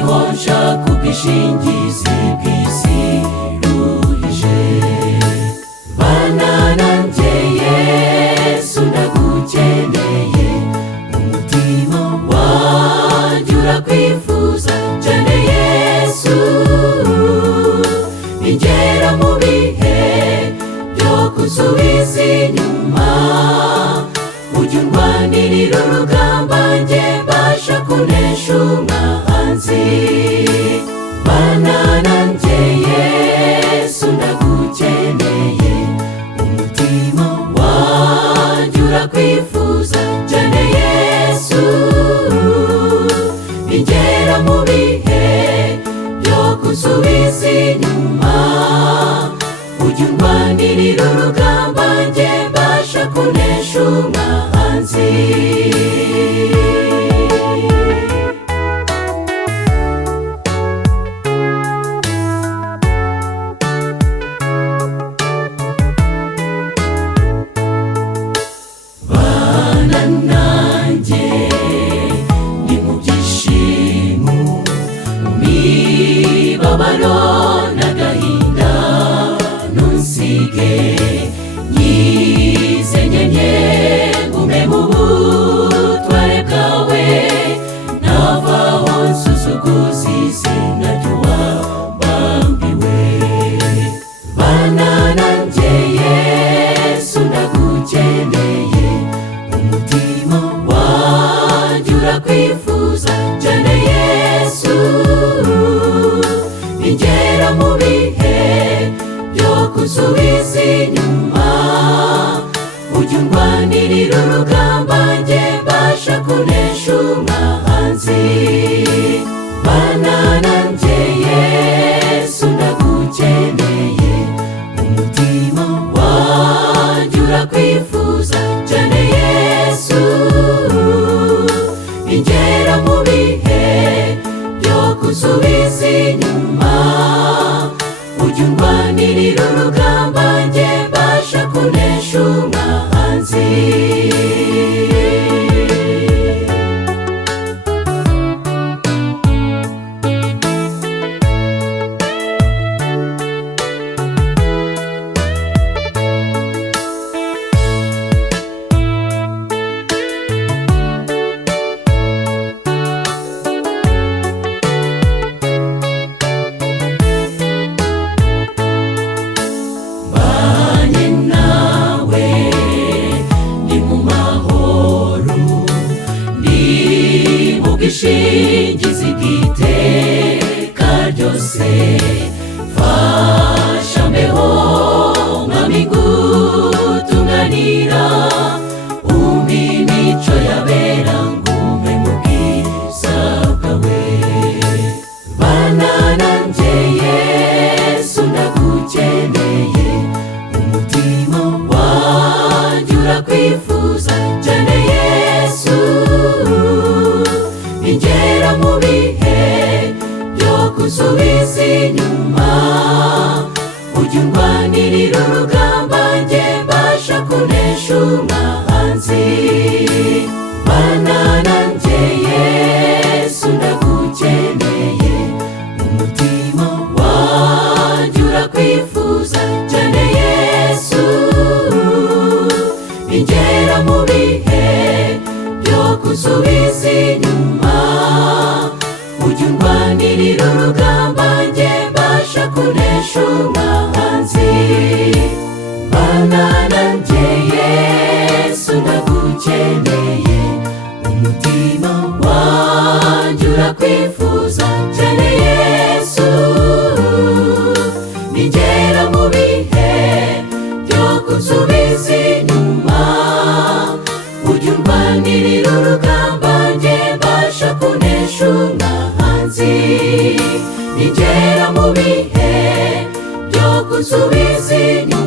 niho nshaka ubwishingizi bw'isi ruhije. Bana nanjye Yesu ndagukeneye, umutima wanjye urakwifuza cyane Yesu. Ningera mu bihe byo gusubiza inyuma, ujye undwanirira urugamba njye mbasha kunesha umwanzi. Bana nanjye Yesu ndagukeneye, umutima wanjye urakwifuza cyane Yesu. Ningera mu bihe byo gusubiza inyuma, ujye undwanirira urugamba njye mbasha kunesha umwanzi. Bana nanjye ni mu byishimo, mu mibabaro n'agahinda, ntunsige nyizenyenye, ngume mu butware bwawe, ntavaho nsuzuguza izina ry'uwabambiwe. Bana nanjye Yesu ndagukeneye, umutima wanjye urakwifuza cyane Yesu. Ningera mu bihe byo gusubiza inyuma, ujye undwanirira urugamba njye mbasha kunesha umwanzi. Bana nanjye Yesu ndagukeneye, umutima wanjye urakwifuza cyane Yesu. Ningera mu bihe byo gusubiza inyuma, ujye undwanirira urugamba njye mbasha kunesha umwanzi. Mbanye nawe ndi mu mahoro, ndi mu bwishingizi bw'iteka ryose. Fasha mbeho mwami gutunganira, umpa imico yabera ngume mu bwiza bwawe. Bana nanjye Yesu ndagukeneye, umutima wanjye urakwifuza cyane Yesu. Ningera mu bihe byo gusubiza inyuma, ujye undwanirira urugamba njye mbasha kunesha umwanzi. Bana nanjye Yesu ndagukeneye, umutima wanjye urakwifuza cyane Yesu. Ningera mu bihe byo gusubiza inyuma, ujye undwanirira urugamba njye mbasha kunesha umwanzi. Bana nanjye Yesu ndagukeneye, umutima wanjye urakwifuza cyane Yesu. Ningera mu bihe byo gusubiza inyuma, ujye undwanirira urugamba njye mbasha kunesha umwanzi. Ningera mu bihe byo gusubiza inyuma,